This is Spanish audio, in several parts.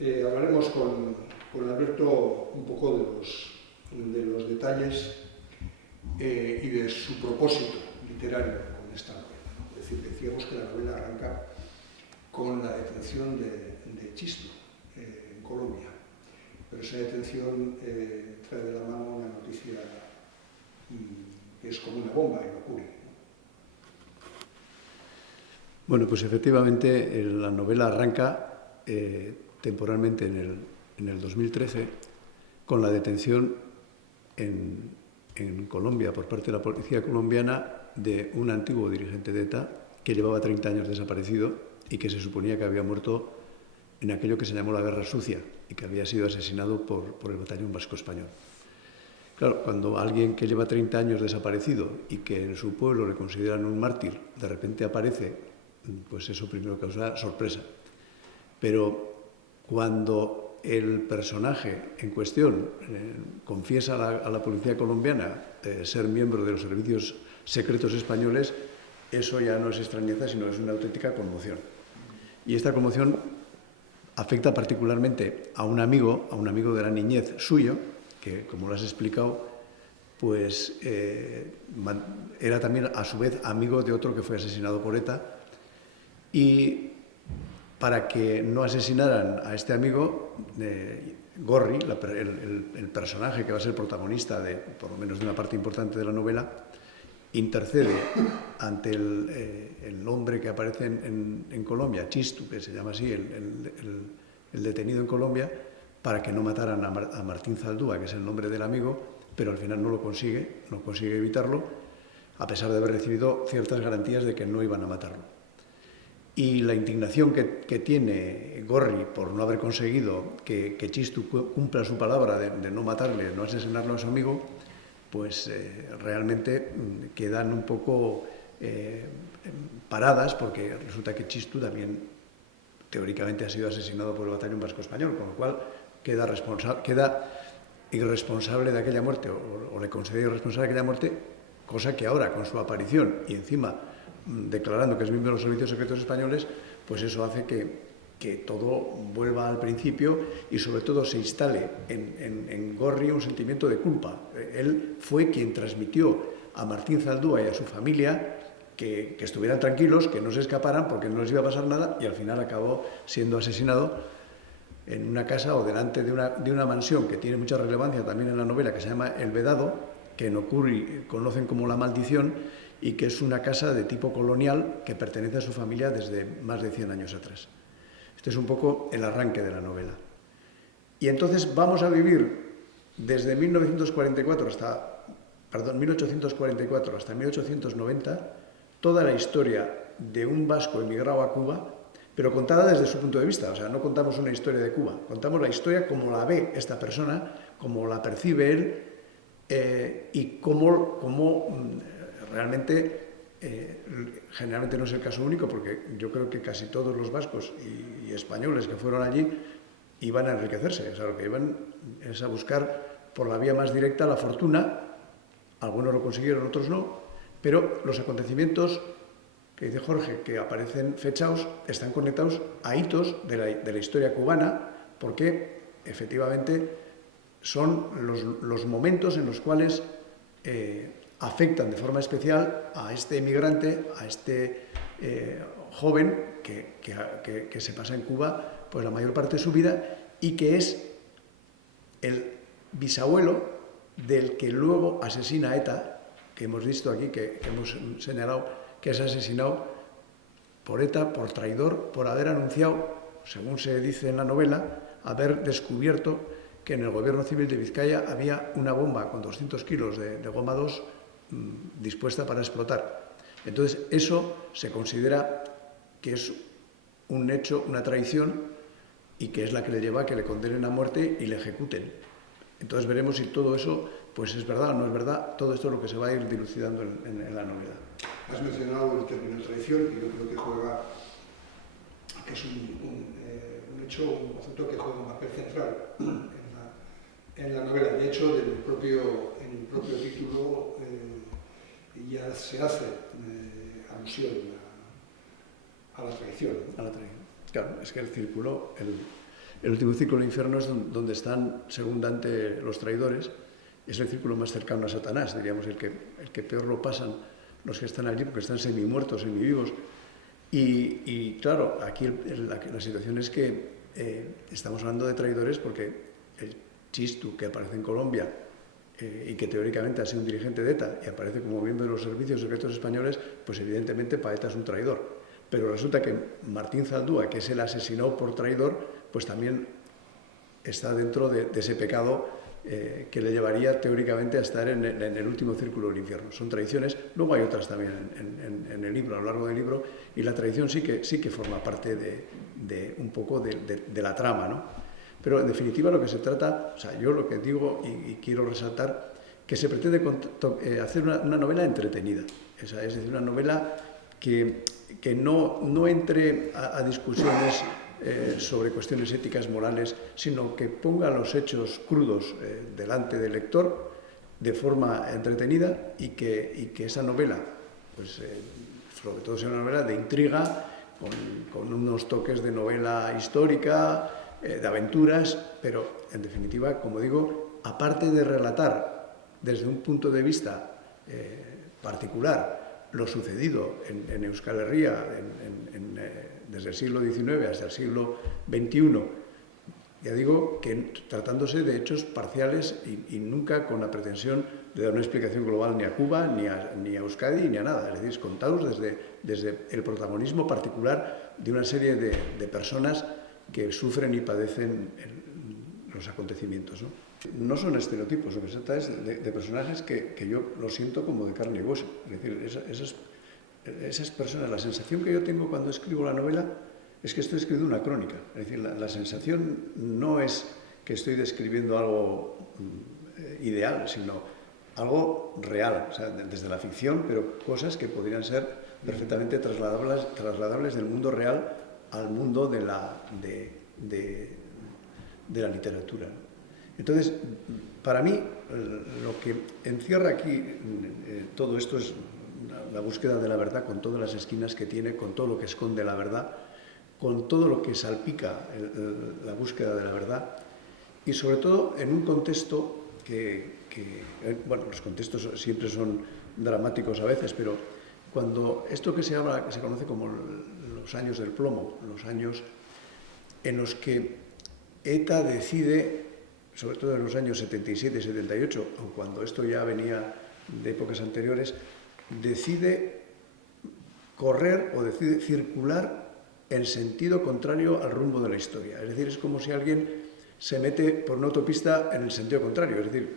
Hablaremos con Alberto un poco de los detalles y de su propósito literario con esta novela, ¿no? Es decir, decíamos que la novela arranca con la detención de Chisto en Colombia, pero esa detención trae de la mano una noticia que es como una bomba en ocurre, ¿no? Bueno, pues efectivamente la novela arranca temporalmente en el 2013 con la detención en Colombia por parte de la policía colombiana de un antiguo dirigente de ETA que llevaba 30 años desaparecido y que se suponía que había muerto en aquello que se llamó la Guerra Sucia y que había sido asesinado por el Batallón Vasco Español. Claro, cuando alguien que lleva 30 años desaparecido y que en su pueblo le consideran un mártir, de repente aparece, pues eso primero causa sorpresa. Pero cuando el personaje en cuestión confiesa a la policía colombiana ser miembro de los servicios secretos españoles, eso ya no es extrañeza, sino es una auténtica conmoción. Y esta conmoción afecta particularmente a un amigo de la niñez suyo, que, como lo has explicado, pues era también a su vez amigo de otro que fue asesinado por ETA. Y para que no asesinaran a este amigo, Gorri, el personaje que va a ser protagonista por lo menos de una parte importante de la novela, intercede ante el hombre que aparece en Colombia, Chistu, que se llama así, el detenido en Colombia, para que no mataran a Martín Zaldúa, que es el nombre del amigo, pero al final no consigue evitarlo, a pesar de haber recibido ciertas garantías de que no iban a matarlo. Y la indignación que tiene Gorri por no haber conseguido que Chistu cumpla su palabra de no matarle, no asesinarlo a su amigo, pues realmente quedan un poco paradas, porque resulta que Chistu también teóricamente ha sido asesinado por el Batallón Vasco Español, con lo cual queda irresponsable de aquella muerte, o le considera irresponsable de aquella muerte, cosa que ahora, con su aparición y encima declarando que es miembro de los servicios secretos españoles, pues eso hace que todo vuelva al principio y sobre todo se instale en Gorri un sentimiento de culpa. Él fue quien transmitió a Martín Zaldúa y a su familia que estuvieran tranquilos, que no se escaparan porque no les iba a pasar nada, y al final acabó siendo asesinado en una casa o delante de una mansión que tiene mucha relevancia también en la novela, que se llama El Vedado, que en Ocurri conocen como La Maldición, y que es una casa de tipo colonial que pertenece a su familia desde más de 100 años atrás. Este es un poco el arranque de la novela. Y entonces vamos a vivir desde 1844 hasta 1890 toda la historia de un vasco emigrado a Cuba, pero contada desde su punto de vista. O sea, no contamos una historia de Cuba, contamos la historia como la ve esta persona, como la percibe él, y cómo realmente, generalmente no es el caso único, porque yo creo que casi todos los vascos y españoles que fueron allí iban a enriquecerse, o sea, lo que iban es a buscar por la vía más directa la fortuna. Algunos lo consiguieron, otros no, pero los acontecimientos que dice Jorge, que aparecen fechados, están conectados a hitos de la historia cubana, porque efectivamente son los momentos en los cuales afectan de forma especial a este emigrante, a este joven que se pasa en Cuba pues la mayor parte de su vida, y que es el bisabuelo del que luego asesina a ETA, que hemos visto aquí, que hemos señalado que es asesinado por ETA, por traidor, por haber anunciado, según se dice en la novela, haber descubierto que en el gobierno civil de Vizcaya había una bomba con 200 kilos de goma 2 dispuesta para explotar. Entonces, eso se considera que es un hecho, una traición, y que es la que le lleva a que le condenen a muerte y le ejecuten. Entonces veremos si todo eso pues es verdad o no es verdad. Todo esto es lo que se va a ir dilucidando en la novela. Has mencionado el término traición, y yo creo que es un hecho, un concepto que juega un papel central en la novela. De hecho, en el propio título ya se hace alusión a la traición. A la traición. Claro, es que el círculo, El último círculo del infierno es donde están, según Dante, los traidores. Es el círculo más cercano a Satanás, diríamos, el que peor lo pasan los que están allí, porque están semi-muertos, semi-vivos. Y claro, aquí la situación es que estamos hablando de traidores porque el Chistu, que aparece en Colombia y que teóricamente ha sido un dirigente de ETA y aparece como miembro de los servicios secretos españoles, pues evidentemente para ETA es un traidor. Pero resulta que Martín Zaldúa, que es el asesinado por traidor, pues también está dentro de ese pecado que le llevaría teóricamente a estar en el último círculo del infierno. Son tradiciones, luego hay otras también en el libro, a lo largo del libro, y la tradición sí que forma parte de un poco de la trama, ¿no? Pero en definitiva lo que se trata, o sea, yo lo que digo y quiero resaltar, que se pretende hacer una novela entretenida, es decir, una novela que no entre a discusiones sobre cuestiones éticas, morales, sino que ponga los hechos crudos delante del lector de forma entretenida y que esa novela, pues sobre todo sea una novela de intriga, con unos toques de novela histórica, de aventuras, pero en definitiva, como digo, aparte de relatar desde un punto de vista particular lo sucedido en Euskal Herria desde el siglo XIX hasta el siglo XXI, ya digo que tratándose de hechos parciales y nunca con la pretensión de dar una explicación global ni a Cuba, ni a Euskadi, ni a nada. Es decir, contados desde el protagonismo particular de una serie de personas que sufren y padecen los acontecimientos, ¿no? No son estereotipos, lo que se trata es de personajes que yo lo siento como de carne y hueso. Es decir, esas personas, la sensación que yo tengo cuando escribo la novela es que estoy escribiendo una crónica. Es decir, la sensación no es que estoy describiendo algo ideal, sino algo real, o sea, desde la ficción, pero cosas que podrían ser perfectamente trasladables del mundo real al mundo de la literatura. Entonces, para mí, lo que encierra aquí todo esto es la búsqueda de la verdad, con todas las esquinas que tiene, con todo lo que esconde la verdad, con todo lo que salpica la búsqueda de la verdad, y sobre todo en un contexto bueno, los contextos siempre son dramáticos a veces, pero cuando esto que se conoce como los años del plomo, los años en los que ETA decide, sobre todo en los años 77 y 78, o cuando esto ya venía de épocas anteriores, decide correr o decide circular en sentido contrario al rumbo de la historia. Es decir, es como si alguien se mete por una autopista en el sentido contrario. Es decir,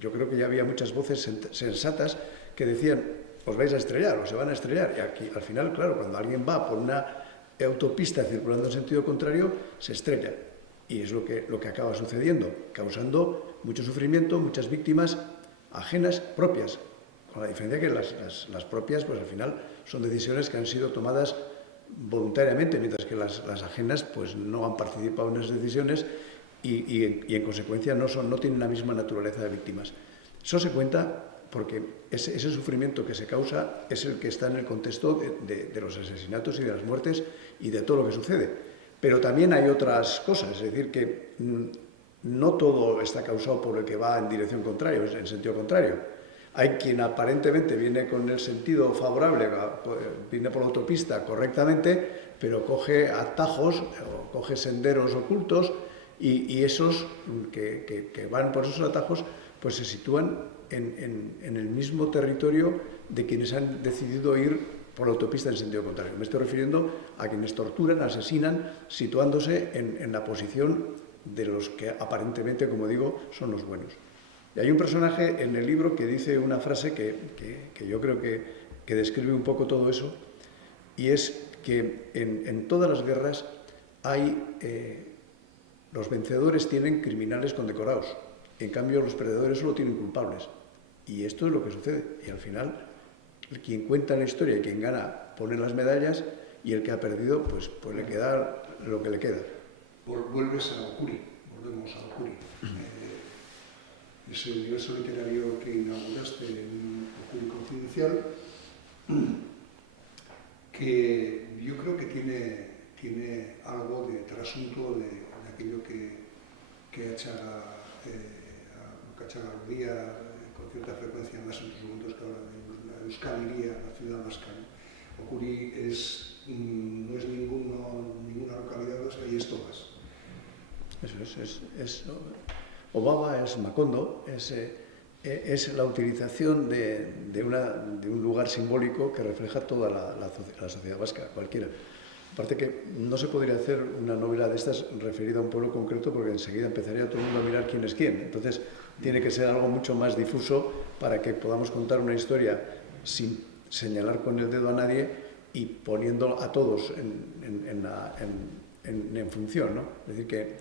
yo creo que ya había muchas voces sensatas que decían, os vais a estrellar, o se van a estrellar. Y aquí, al final, claro, cuando alguien va por una autopista circulando en sentido contrario, se estrella. Y es lo que acaba sucediendo, causando mucho sufrimiento, muchas víctimas ajenas, propias. Con la diferencia que las propias, pues al final, son decisiones que han sido tomadas voluntariamente, mientras que las ajenas pues no han participado en esas decisiones y en consecuencia no tienen la misma naturaleza de víctimas. Eso se cuenta porque ese sufrimiento que se causa es el que está en el contexto de los asesinatos y de las muertes y de todo lo que sucede. Pero también hay otras cosas, es decir, que no todo está causado por el que va en dirección contraria, en sentido contrario. Hay quien aparentemente viene con el sentido favorable, viene por la autopista correctamente, pero coge atajos, o coge senderos ocultos y esos que van por esos atajos pues se sitúan en el mismo territorio de quienes han decidido ir por la autopista en sentido contrario. Me estoy refiriendo a quienes torturan, asesinan, situándose en la posición de los que aparentemente, como digo, son los buenos. Y hay un personaje en el libro que dice una frase que yo creo que describe un poco todo eso, y es que en todas las guerras los vencedores tienen criminales condecorados, en cambio los perdedores solo tienen culpables. Y esto es lo que sucede. Y al final, quien cuenta la historia y quien gana pone las medallas, y el que ha perdido, pues le queda lo que le queda. Volvemos a Okuri. Ese universo literario que inauguraste en Okuri Confidencial, que yo creo que tiene tiene algo de trasunto de aquello que Achaga aludía con cierta frecuencia más en otros momentos, que habla de la Euskal Hiria, la ciudad vasca, ¿no? Okuri no es ninguna localidad vasca y es Tobas. Eso Obaba es Macondo, es la utilización de un lugar simbólico que refleja toda la sociedad vasca, cualquiera. Aparte que no se podría hacer una novela de estas referida a un pueblo concreto porque enseguida empezaría todo el mundo a mirar quién es quién. Entonces tiene que ser algo mucho más difuso para que podamos contar una historia sin señalar con el dedo a nadie y poniendo a todos en función, ¿no? Es decir, que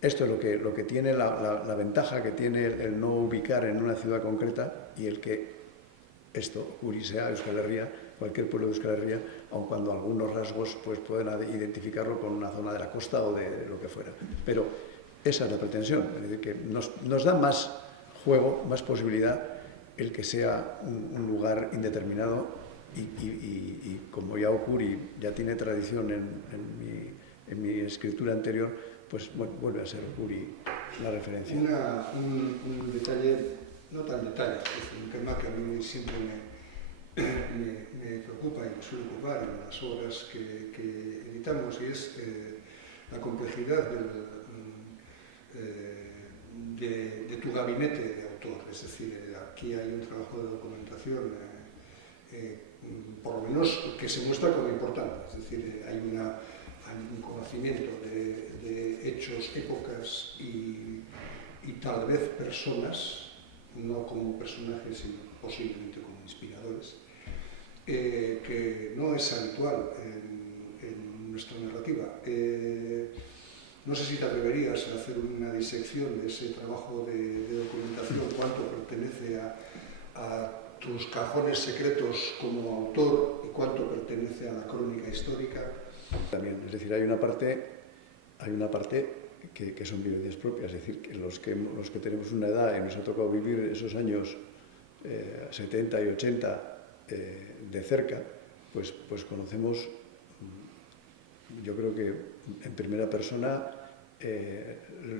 esto es lo que tiene la ventaja que tiene el no ubicar en una ciudad concreta y el que esto, Okuri sea Euskal Herria, cualquier pueblo de Euskal Herria, aun cuando algunos rasgos pues, pueden identificarlo con una zona de la costa o de lo que fuera. Pero esa es la pretensión, es decir, que nos da más juego, más posibilidad el que sea un lugar indeterminado y como ya Okuri ya tiene tradición en mi escritura anterior, pues bueno, vuelve a ser Okuri la referencia. Un detalle, no tan detalle, es un tema que a mí siempre me preocupa y me suele ocupar en las obras que editamos, y es la complejidad de tu gabinete de autor. Es decir, aquí hay un trabajo de documentación, por lo menos que se muestra como importante. Es decir, hay un conocimiento de hechos, épocas y tal vez personas, no como personajes, sino posiblemente como inspiradores, que no es habitual en nuestra narrativa. No sé si te atreverías a hacer una disección de ese trabajo de documentación, cuánto pertenece a tus cajones secretos como autor y cuánto pertenece a la crónica histórica. También, es decir, hay una parte que son vivencias propias, es decir, que los que tenemos una edad y nos ha tocado vivir esos años 70 y 80 de cerca, pues conocemos, yo creo que en primera persona,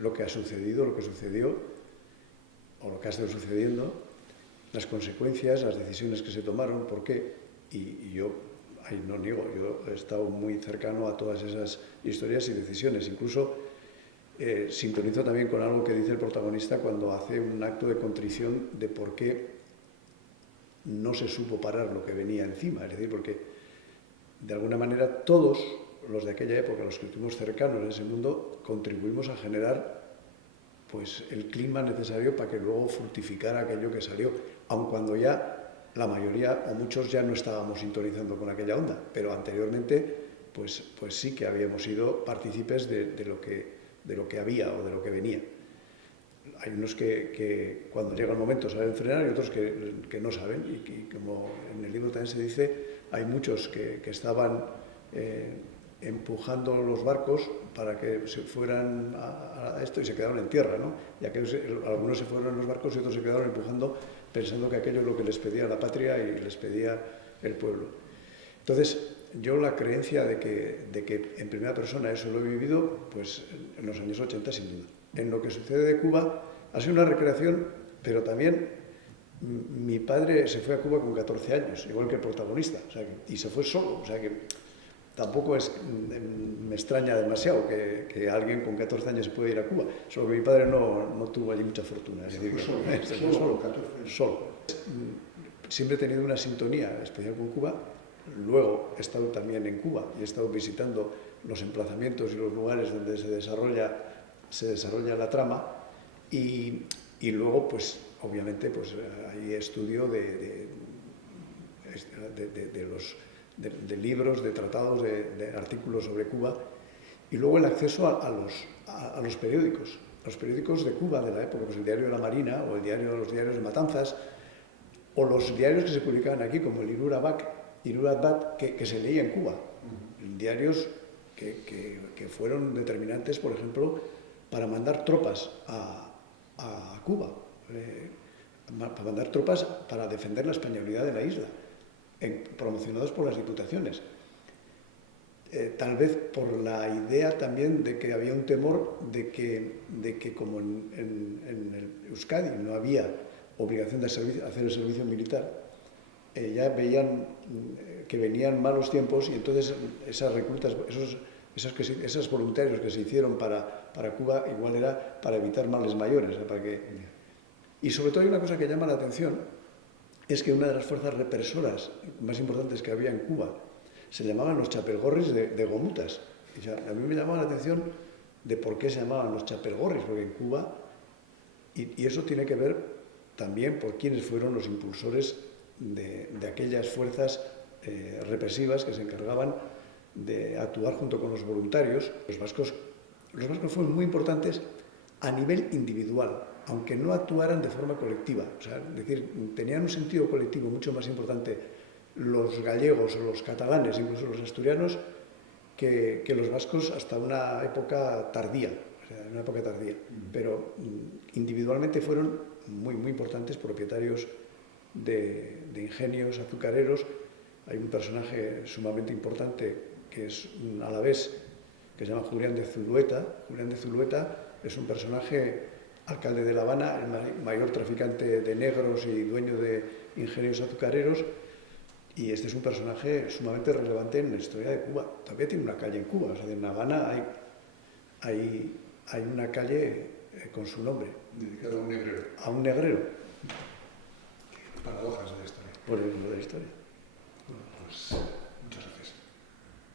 lo que ha sucedido, lo que sucedió, o lo que ha estado sucediendo, las consecuencias, las decisiones que se tomaron, por qué. Y yo, ahí no niego, yo he estado muy cercano a todas esas historias y decisiones. Incluso sintonizo también con algo que dice el protagonista cuando hace un acto de contrición de por qué no se supo parar lo que venía encima. Es decir, porque de alguna manera todos los de aquella época, los que estuvimos cercanos en ese mundo, contribuimos a generar pues, el clima necesario para que luego fructificara aquello que salió, aun cuando ya la mayoría o muchos ya no estábamos sintonizando con aquella onda, pero anteriormente pues sí que habíamos sido partícipes de lo que había o de lo que venía. Hay unos que cuando llega el momento saben frenar y otros que no saben, y como en el libro también se dice, hay muchos que estaban empujando los barcos para que se fueran a esto y se quedaron en tierra, ¿no? Y algunos se fueron en los barcos y otros se quedaron empujando pensando que aquello es lo que les pedía la patria y les pedía el pueblo. Entonces, yo la creencia de que en primera persona eso lo he vivido, pues en los años 80 sin duda. En lo que sucede de Cuba ha sido una recreación, pero también mi padre se fue a Cuba con 14 años, igual que el protagonista, o sea, y se fue solo, o sea que tampoco me extraña demasiado que alguien con 14 años se pueda ir a Cuba, solo que mi padre no tuvo allí mucha fortuna, es decir, solo. Siempre he tenido una sintonía especial con Cuba. Luego he estado también en Cuba y he estado visitando los emplazamientos y los lugares donde se desarrolla la trama y luego, pues, obviamente, pues hay estudio de libros, de tratados, de artículos sobre Cuba y luego el acceso a los periódicos de Cuba de la época, pues el Diario de la Marina o los diarios de Matanzas o los diarios que se publicaban aquí como el Irur Adbat, que se leía en Cuba, diarios que fueron determinantes, por ejemplo, para mandar tropas a Cuba, para mandar tropas para defender la españolidad de la isla, promocionados por las diputaciones. tal vez por la idea también de que había un temor de que como en el Euskadi no había obligación de hacer el servicio militar, ya veían que venían malos tiempos y entonces esas reclutas, esos voluntarios que se hicieron para Cuba igual era para evitar males mayores. Y sobre todo hay una cosa que llama la atención, es que una de las fuerzas represoras más importantes que había en Cuba se llamaban los chapelgorris de Gomutas. O sea, a mí me llamaba la atención de por qué se llamaban los chapelgorris, porque en Cuba, y eso tiene que ver también por quiénes fueron los impulsores de aquellas fuerzas represivas que se encargaban de actuar junto con los voluntarios. Los vascos fueron muy importantes a nivel individual, aunque no actuaran de forma colectiva. O sea, es decir, tenían un sentido colectivo mucho más importante los gallegos o los catalanes, incluso los asturianos, que los vascos hasta una época tardía. Pero individualmente fueron muy, muy importantes propietarios de ingenios azucareros. Hay un personaje sumamente importante que es un alavés que se llama Julián de Zulueta. Julián de Zulueta es un personaje, alcalde de La Habana, el mayor traficante de negros y dueño de ingenios azucareros, y este es un personaje sumamente relevante en la historia de Cuba. Todavía tiene una calle en Cuba, o sea, en La Habana hay una calle con su nombre. Dedicado a un negrero. A un negrero. Paradojas de la historia. Por el de la historia. Bueno, pues